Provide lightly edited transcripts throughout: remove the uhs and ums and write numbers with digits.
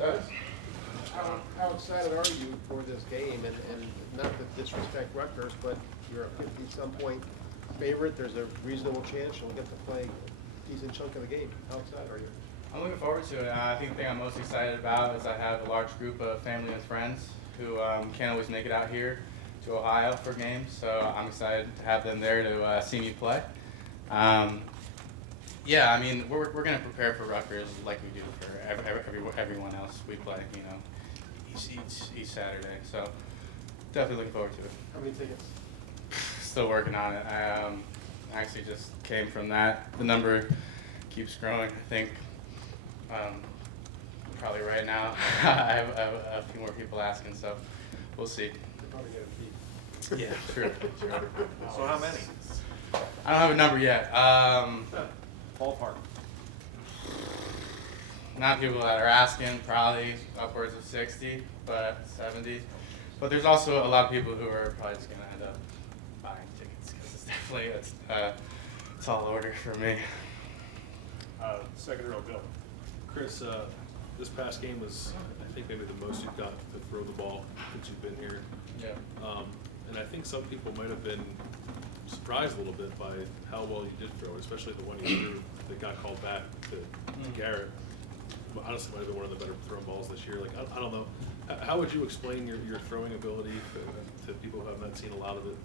How excited are you for this game? And not to disrespect Rutgers, but you're a 50-some point favorite. There's a reasonable chance you'll get to play a decent chunk of the game. How excited are you? I'm looking forward to it. I think the thing I'm most excited about is I have a large group of family and friends who can't always make it out here to Ohio for games, so I'm excited to have them there to see me play. Yeah, I mean, we're going to prepare for Rutgers like we do for everyone else we play, you know, each Saturday. So definitely looking forward to it. How many tickets? Still working on it. I actually just came from that. The number keeps growing. I think probably right now I have a few more people asking, so we'll see. You'll probably get a fee. Yeah, true. So how many? I don't have a number yet. Ballpark. Not people that are asking, probably upwards of 60, but 70. But there's also a lot of people who are probably just going to end up buying tickets because it's definitely it's tall order for me. Second row, Bill. Chris, this past game was, I think, maybe the most you've got to throw the ball since you've been here. Yeah. And I think some people might have been surprised a little bit by how well you did throw, especially the one you threw that got called back to Garrett. Honestly, might have been one of the better thrown balls this year. Like, I don't know. How would you explain your throwing ability to people who have not seen a lot of it?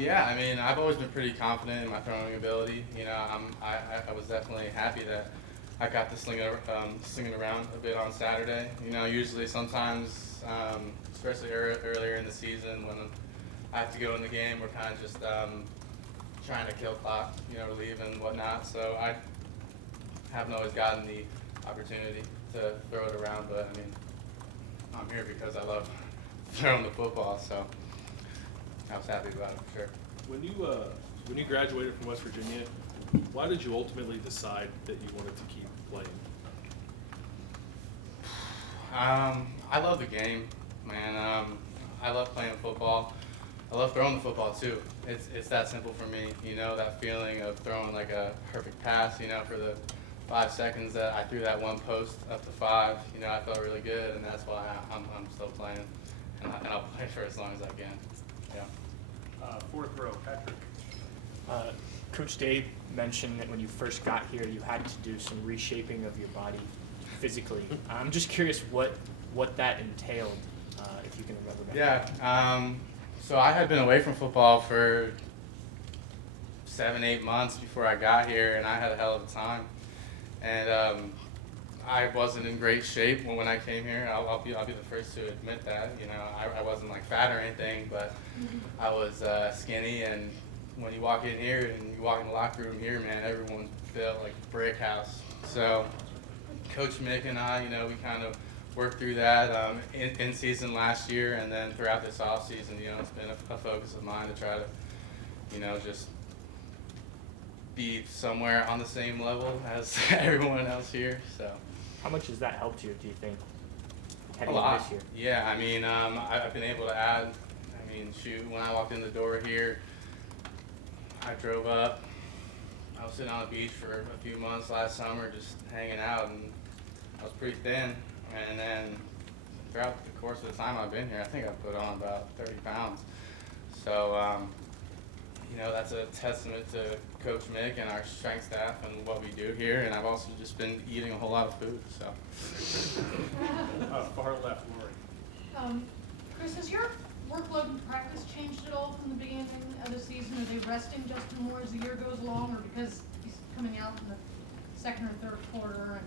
Yeah, I mean, I've always been pretty confident in my throwing ability. You know, I was definitely happy that I got to sling it around a bit on Saturday. You know, usually sometimes, especially earlier in the season when I have to go in the game, we're kind of just trying to kill clock, you know, leave and whatnot. So I haven't always gotten the opportunity to throw it around, but I mean, I'm here because I love throwing the football, so I was happy about it for sure. When you graduated from West Virginia, why did you ultimately decide that you wanted to keep playing? I love the game, man. I love playing football. I love throwing the football too. It's that simple for me, you know, that feeling of throwing like a perfect pass, you know, for the 5 seconds that I threw that one post up to 5, you know, I felt really good, and that's why I'm still playing, and I'll play for as long as I can. Yeah. Fourth row, Patrick. Coach Dave mentioned that when you first got here, you had to do some reshaping of your body physically. I'm just curious what that entailed, if you can remember back. Yeah. So I had been away from football for 7-8 months before I got here, and I had a hell of a time. And I wasn't in great shape when I came here. I'll be the first to admit that. You know, I wasn't like fat or anything, but I was skinny. And when you walk in here and you walk in the locker room here, man, everyone felt like a brick house. So Coach Mick and I, you know, we kind of worked through that in season last year, and then throughout this off season, you know, it's been a focus of mine to try to, you know, just be somewhere on the same level as everyone else here. So How much has that helped you, do you think, a heading lot. into this year? Yeah, I mean, I've been able to add. I mean, shoot, when I walked in the door here, I drove up. I was sitting on the beach for a few months last summer, just hanging out, and I was pretty thin. And then throughout the course of the time I've been here, I think I've put on about 30 pounds. So, you know, that's a testament to Coach Mick and our strength staff and what we do here. And I've also just been eating a whole lot of food. So. Far left, Lori. Chris, has your workload in practice changed at all from the beginning of the season? Are they resting Justin more as the year goes along, or because he's coming out in the second or third quarter?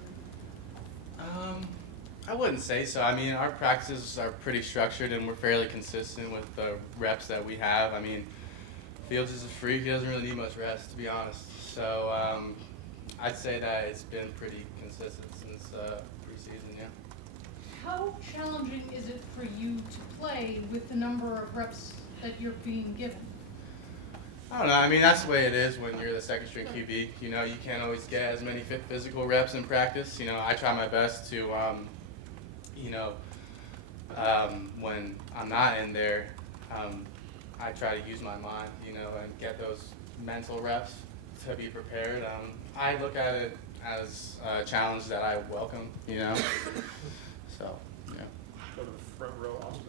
I wouldn't say so. I mean, our practices are pretty structured and we're fairly consistent with the reps that we have. I mean, Fields is a freak. He doesn't really need much rest, to be honest. So I'd say that it's been pretty consistent since preseason, yeah. How challenging is it for you to play with the number of reps that you're being given? I don't know. I mean, that's the way it is when you're the second string QB. You know, you can't always get as many physical reps in practice. You know, I try my best to, you know, when I'm not in there, I try to use my mind, you know, and get those mental reps to be prepared. I look at it as a challenge that I welcome, you know. So, yeah. Go to the front row, Austin.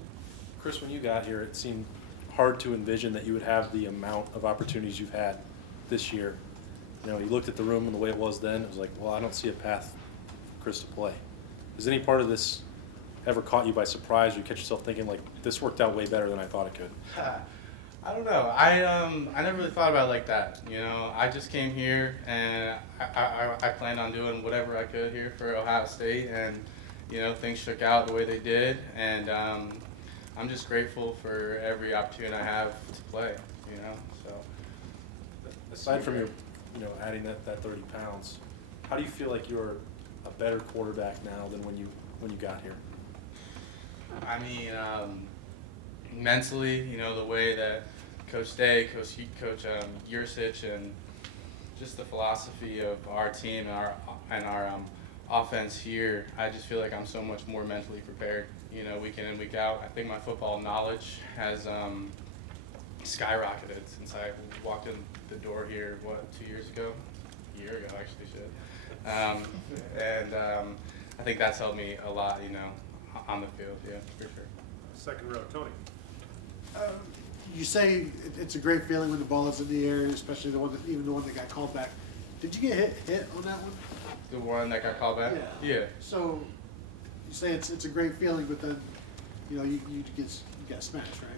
Chris, when you got here, it seemed hard to envision that you would have the amount of opportunities you've had this year. You know, you looked at the room and the way it was then, it was like, well, I don't see a path for Chris to play. Has any part of this ever caught you by surprise, or you catch yourself thinking, like, this worked out way better than I thought it could? I don't know. I never really thought about it like that. You know, I just came here and I planned on doing whatever I could here for Ohio State, and you know, things shook out the way they did, and I'm just grateful for every opportunity I have to play. You know, so. Aside from your, you know, adding that 30 pounds, how do you feel like you're a better quarterback now than when you got here? I mean, mentally, you know, the way that Coach Day, Coach Yursich, and just the philosophy of our team and our offense here, I just feel like I'm so much more mentally prepared, you know, week in and week out. I think my football knowledge has skyrocketed since I walked in the door here, 2 years ago? A year ago, actually, shit. I think that's helped me a lot, you know, on the field, yeah, for sure. Second row, Tony. You say it's a great feeling when the ball is in the air, especially even the one that got called back. Did you get hit on that one? The one that got called back? Yeah. So you say it's a great feeling, but then you know you got smashed, right?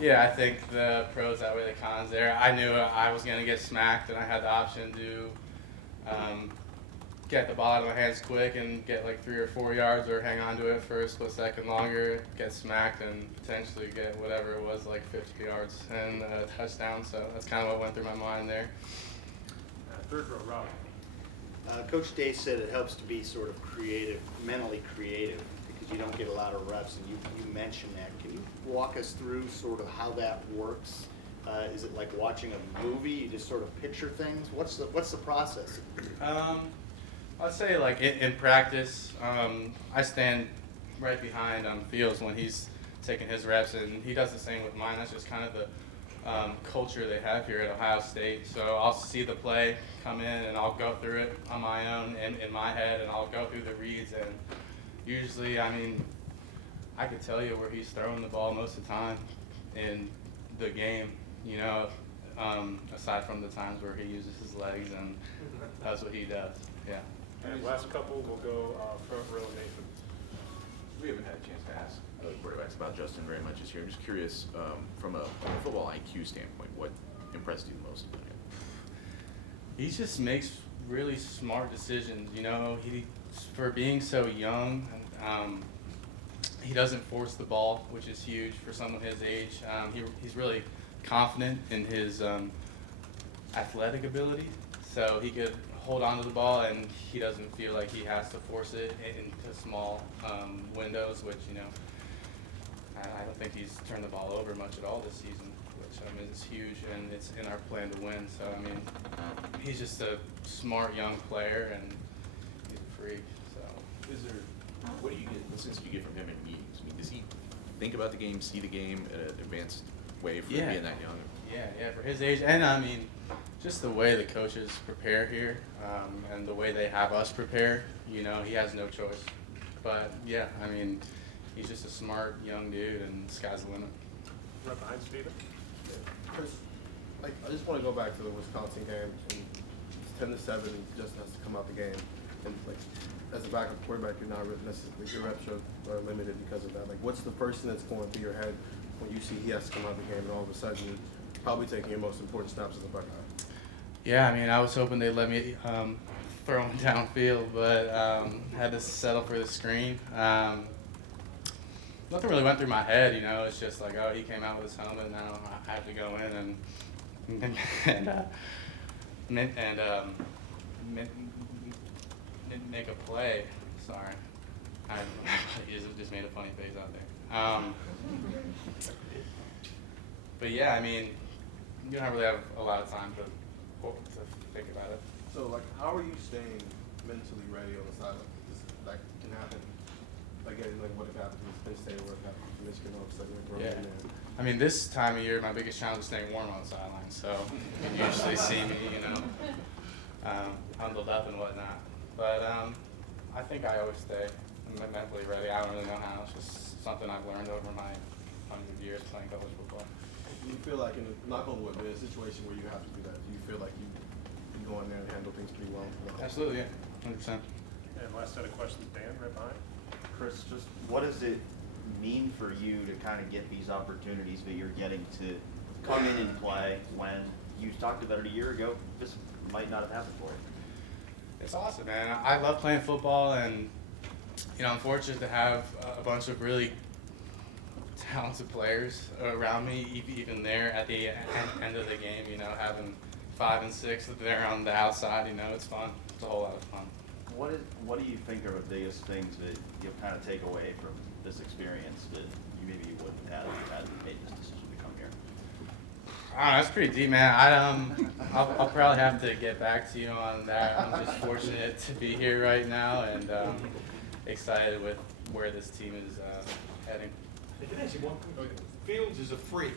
Yeah, I think the pros outweigh the cons there. I knew I was going to get smacked, and I had the option to get the ball out of my hands quick and get like 3 or 4 yards, or hang on to it for a split second longer, get smacked, and potentially get whatever it was, like 50 yards and a touchdown. So that's kind of what went through my mind there. Third row, Rob. Coach Day said it helps to be sort of creative, mentally creative, because you don't get a lot of reps, and you mentioned that. Can you walk us through sort of how that works? Is it like watching a movie? You just sort of picture things? What's the process? I'd say like in practice, I stand right behind Fields when he's taking his reps, and he does the same with mine. That's just kind of the culture they have here at Ohio State. So I'll see the play come in, and I'll go through it on my own and in my head, and I'll go through the reads. And usually, I mean, I could tell you where he's throwing the ball most of the time in the game, you know, aside from the times where he uses his legs, and that's what he does. Yeah. And last couple, we'll go front row, Nathan. We haven't had a chance to ask other quarterbacks about Justin very much this year. I'm just curious, from a football IQ standpoint, what impressed you the most about him? He just makes really smart decisions. You know, for being so young, he doesn't force the ball, which is huge for someone his age. He's really confident in his athletic ability, so he could hold on to the ball, and he doesn't feel like he has to force it into small windows, which, you know, I don't think he's turned the ball over much at all this season, which, I mean, is huge, and it's in our plan to win. So, I mean, he's just a smart young player, and he's a freak. So, What do you get? What sense do you get from him in meetings? I mean, does he think about the game, see the game in an advanced way for being that young? Yeah, for his age, and I mean, just the way the coaches prepare here, and the way they have us prepare, you know, he has no choice. But yeah, I mean, he's just a smart young dude, and the sky's the limit. Right behind Steven. Chris, like, I just want to go back to the Wisconsin game, and it's 10-7, just has to come out the game, and like, as a backup quarterback, you're not necessarily, your reps are limited because of that. Like, what's the first thing that's going through your head when you see he has to come out the game, and all of a sudden you're probably taking your most important snaps as a Buckeye? Yeah, I mean, I was hoping they'd let me throw him downfield, but had to settle for the screen. Nothing really went through my head, you know. It's just like, oh, he came out with his helmet, now I have to go in and make a play. Sorry, you just made a funny face out there. But yeah, I mean, you don't really have a lot of time to think about it. So, like, how are you staying mentally ready on the sideline? That can happen. Again, like, what if happens with Penn State, what if happens with Michigan, all of a sudden, like, we're in there. I mean, this time of year, my biggest challenge is staying warm on the sideline. So you can usually see me, you know, bundled up and whatnot. But I think I always stay mentally ready. I don't really know how. It's just something I've learned over my 100 years playing college football. Do you feel like, in a, knock on wood, in a situation where you have to do that, do you feel like you can go in there and handle things pretty well? Absolutely, yeah, 100%. And last set of questions, Dan, right behind. Chris, just what does it mean for you to kind of get these opportunities that you're getting to come in and play when you talked about it a year ago? This might not have happened for you. It's awesome, man. I love playing football, and you know, I'm fortunate to have a bunch of really talented players around me, even there at the end of the game. You know, having 5 and 6 there on the outside. You know, it's fun. It's a whole lot of fun. What do you think are the biggest things that you'll kind of take away from this experience that you maybe wouldn't have if you hadn't made this decision to come here? I don't know, that's pretty deep, man. I'll probably have to get back to you on that. I'm just fortunate to be here right now, and excited with where this team is heading. I can ask you one question. Fields is a freak.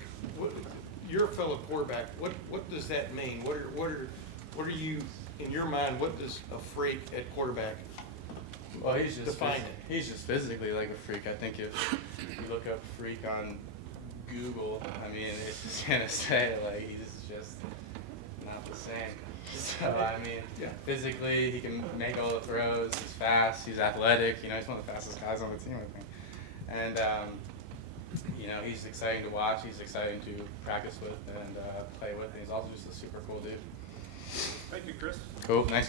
You're a fellow quarterback. What does that mean? What are you, in your mind, what does a freak at quarterback Well, he's just define it? he's just physically like a freak. I think if you look up freak on Google, I mean, it's just gonna say like he's just not the same. So I mean, physically he can make all the throws. He's fast. He's athletic. You know, he's one of the fastest guys on the team, I think. And you know, he's exciting to watch. He's exciting to practice with and play with. And he's also just a super cool dude. Thank you, Chris. Cool. Nice.